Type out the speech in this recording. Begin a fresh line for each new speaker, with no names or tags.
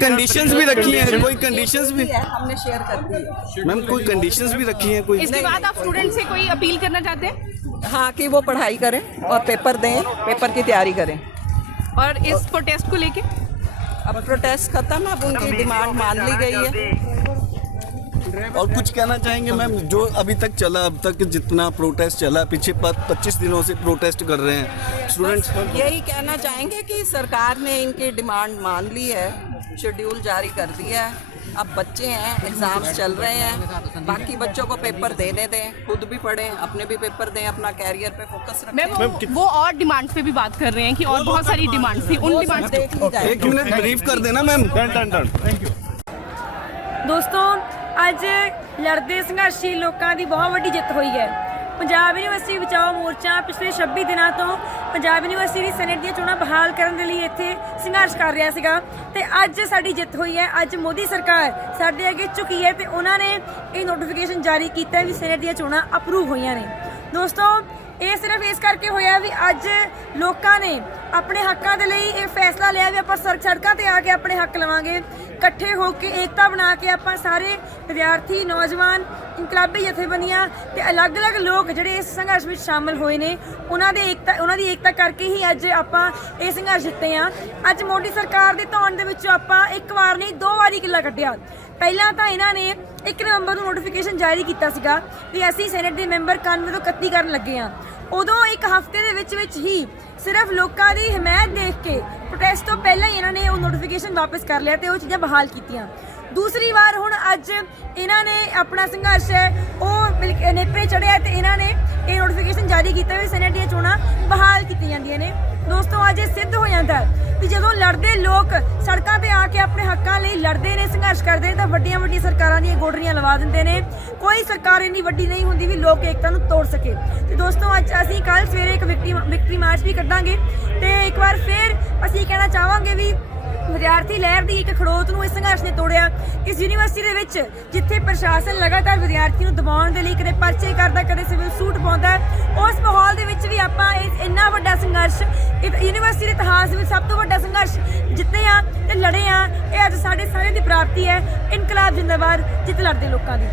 Conditions भी रखी हैं कोई कंडीशंस भी?
हमने शेयर कर दी।
मैम कोई कंडीशंस भी रखी हैं कोई?
इसके बाद आप स्टूडेंट से कोई अपील करना चाहते हैं?
हाँ कि वो पढ़ाई करें और पेपर दें पेपर की तैयारी करें।
और इस प्रोटेस्ट को लेके?
अब प्रोटेस्ट खत्म है अब उनकी डिमांड मान ली गई है।
और कुछ कहना चाहेंगे मैम जो अभी तक चला अब तक जितना प्रोटेस्ट चला पीछे पच्चीस दिनों से प्रोटेस्ट कर रहे हैं। स्टूडेंट्स
यही कहना चाहेंगे कि सरकार ने इनकी डिमांड मान ली है शेड्यूल जारी कर दिया है। अब बच्चे हैं एग्ज़ाम्स चल रहे हैं बाकी बच्चों को पेपर देने दें खुद भी पढ़ें अपने भी पेपर दें अपना कैरियर पे फोकस रखें।
वो, वो और डिमांड्स पे भी बात कर रहे हैं कि और बहुत सारी डिमांड्स थी उन डिमांड्स
एक मिनट ब्रीफ कर देना ma'am.
Done done done thank you दोस्तों ਅੱਜ ਲੜਦੇ ਸੰਘਰਸ਼ੀ ਲੋਕਾਂ ਦੀ ਬਹੁਤ ਵੱਡੀ ਜਿੱਤ ਹੋਈ ਹੈ। ਪੰਜਾਬ ਯੂਨੀਵਰਸਿਟੀ ਬਚਾਓ ਮੋਰਚਾ ਪਿਛਲੇ 26 ਦਿਨਾਂ ਤੋਂ ਪੰਜਾਬ ਯੂਨੀਵਰਸਿਟੀ ਦੀ ਸੈਨੇਟ ਦੀਆਂ ਚੋਣਾਂ ਬਹਾਲ ਕਰਨ ਦੇ ਲਈ ਇੱਥੇ ਸੰਘਰਸ਼ ਕਰ ਰਿਹਾ ਸੀਗਾ ਤੇ ਅੱਜ ਸਾਡੀ ਜਿੱਤ ਹੋਈ ਹੈ। ਅੱਜ ਮੋਦੀ ਸਰਕਾਰ ਸਾਡੇ ਅੱਗੇ ਝੁਕੀ ਹੈ ਤੇ ਉਹਨਾਂ ਨੇ ਇਹ ਨੋਟੀਫਿਕੇਸ਼ਨ ਜਾਰੀ ਕੀਤਾ ਵੀ ਸੈਨੇਟ ਦੀਆਂ ਚੋਣਾਂ ਅਪਰੂਵ ਹੋਈਆਂ ਨੇ। ਦੋਸਤੋ ਇਹ ਸਿਰਫ ਇਸ ਕਰਕੇ ਹੋਇਆ ਵੀ ਅੱਜ ਲੋਕਾਂ ਨੇ ਆਪਣੇ ਹੱਕਾਂ ਦੇ ਲਈ ਇਹ ਫੈਸਲਾ ਲਿਆ ਵੀ ਆਪਾਂ ਸੜਕ ਸੜਕਾਂ ਤੇ ਆ ਕੇ ਆਪਣੇ ਹੱਕ ਲਵਾਂਗੇ। ਇਕੱਠੇ ਹੋ ਕੇ ਏਕਤਾ ਬਣਾ ਕੇ ਆਪਾਂ ਸਾਰੇ ਵਿਦਿਆਰਥੀ, ਨੌਜਵਾਨ, ਇਨਕਲਾਬੀ ਜਥੇਬੰਦੀਆਂ ਤੇ ਅਲੱਗ-ਅਲੱਗ ਲੋਕ ਜਿਹੜੇ ਇਸ ਸੰਘਰਸ਼ ਵਿੱਚ ਸ਼ਾਮਲ ਹੋਏ ਨੇ, ਉਹਨਾਂ ਦੇ ਏਕਤਾ ਉਹਨਾਂ ਦੀ ਏਕਤਾ ਕਰਕੇ ਹੀ ਅੱਜ ਆਪਾਂ ਇਹ ਸੰਘਰਸ਼ ਜਿੱਤੇ ਆ ਅੱਜ ਮੋਦੀ ਸਰਕਾਰ ਦੇ ਧੌਣ ਦੇ ਵਿੱਚੋਂ ਆਪਾਂ ਇੱਕ ਵਾਰ ਨਹੀਂ, ਦੋ ਵਾਰੀ ਕਿੱਲਾ ਕੱਢਿਆ। ਪਹਿਲਾਂ ਤਾਂ ਇਹਨਾਂ ਨੇ 1 ਨਵੰਬਰ ਨੂੰ ਨੋਟੀਫਿਕੇਸ਼ਨ ਜਾਰੀ ਕੀਤਾ ਸੀਗਾ ਵੀ ਅਸੀਂ ਸੈਨੇਟ ਦੇ ਮੈਂਬਰ ਕੰਨ ਤੋਂ 31 ਕਰਨ ਲੱਗੇ ਆ ਉਦੋਂ ਇੱਕ ਹਫ਼ਤੇ ਦੇ ਵਿੱਚ ਵਿੱਚ ਹੀ ਸਿਰਫ ਲੋਕਾਂ ਦੀ ਹਮਾਇਤ ਦੇਖ ਕੇ ਪ੍ਰੋਟੈਸਟ ਤੋਂ ਪਹਿਲਾਂ ਹੀ ਇਹਨਾਂ ਨੇ ਉਹ ਨੋਟੀਫਿਕੇਸ਼ਨ ਵਾਪਸ ਕਰ ਲਿਆ ਤੇ ਉਹ ਚੀਜ਼ਾਂ ਬਹਾਲ ਕੀਤੀਆਂ। ਦੂਸਰੀ ਵਾਰ ਹੁਣ ਅੱਜ ਇਹਨਾਂ ਨੇ ਆਪਣਾ ਸੰਘਰਸ਼ ਹੈ, ਉਹ ਨੇਪਰੇ ਚੜਿਆ ਤੇ ਇਹਨਾਂ ਨੇ ਇਹ ਨੋਟੀਫਿਕੇਸ਼ਨ ਜਾਰੀ ਕੀਤਾ ਵੀ ਸੈਨੇਟ ਦੀਆਂ ਚੋਣਾਂ ਬਹਾਲ ਕੀਤੀਆਂ ਜਾਂਦੀਆਂ ਨੇ। ਦੋਸਤੋ, ਅੱਜ ਇਹ ਸਿੱਧ ਹੋ ਜਾਂਦਾ ਕਿ ਜਦੋਂ ਲੜਦੇ ਲੋਕ ਸੜਕਾਂ ਤੇ ਹੱਕਾਂ ਲਈ ਲੜਦੇ ਨੇ, ਸੰਘਰਸ਼ ਕਰਦੇ ਨੇ ਤਾਂ ਵੱਡੀਆਂ ਵੱਡੀਆਂ ਸਰਕਾਰਾਂ ਦੀਆਂ ਗੋਡਰੀਆਂ ਲਵਾ ਦਿੰਦੇ ਨੇ। ਕੋਈ ਸਰਕਾਰ ਇੰਨੀ ਵੱਡੀ ਨਹੀਂ ਹੁੰਦੀ ਵੀ ਲੋਕ ਏਕਤਾ ਨੂੰ ਤੋੜ ਸਕੇ। ਤੇ ਦੋਸਤੋ, ਅੱਜ ਅਸੀਂ ਕੱਲ ਸਵੇਰੇ ਇੱਕ ਵਿਕਟਰੀ ਵਿਕਟਰੀ ਮਾਰਚ ਵੀ ਕੱਢਾਂਗੇ ਤੇ ਇੱਕ ਵਾਰ ਫੇਰ ਅਸੀਂ ਕਹਿਣਾ ਚਾਹਾਂਗੇ ਵੀ ਵਿਦਿਆਰਥੀ ਲਹਿਰ ਦੀ ਇੱਕ ਖੜੋਤ ਨੂੰ ਇਸ ਸੰਘਰਸ਼ ਨੇ ਤੋੜਿਆ। ਇਸ ਯੂਨੀਵਰਸਿਟੀ ਦੇ ਵਿੱਚ ਜਿੱਥੇ ਪ੍ਰਸ਼ਾਸਨ ਲਗਾਤਾਰ ਵਿਦਿਆਰਥੀ ਨੂੰ ਦਬਾਉਣ ਦੇ ਲਈ ਕਦੇ ਪਰਚੇ ਕਰਦਾ, ਕਦੇ ਸਿਵਲ ਸੂਟ ਪਾਉਂਦਾ, ਉਸ ਮਾਹੌਲ ਦੇ ਵਿੱਚ ਵੀ ਆਪਾਂ ਇਸ ਇੰਨਾ ਵੱਡਾ ਸੰਘਰਸ਼ ਯੂਨੀਵਰਸਿਟੀ ਦੇ ਇਤਿਹਾਸ ਵਿੱਚ ਸਭ ਤੋਂ ਵੱਡਾ ਸੰਘਰਸ਼ ਜਿੱਤੇ ਆ ਤੇ ਲੜੇ ਆ। ਸਾਡੇ ਸਾਰਿਆਂ ਦੀ ਪ੍ਰਾਪਤੀ ਹੈ। ਇਨਕਲਾਬ ਜਿੰਦਾਬਾਦ ਜਿੱਤ ਲੜਦੇ ਲੋਕਾਂ ਦੀ।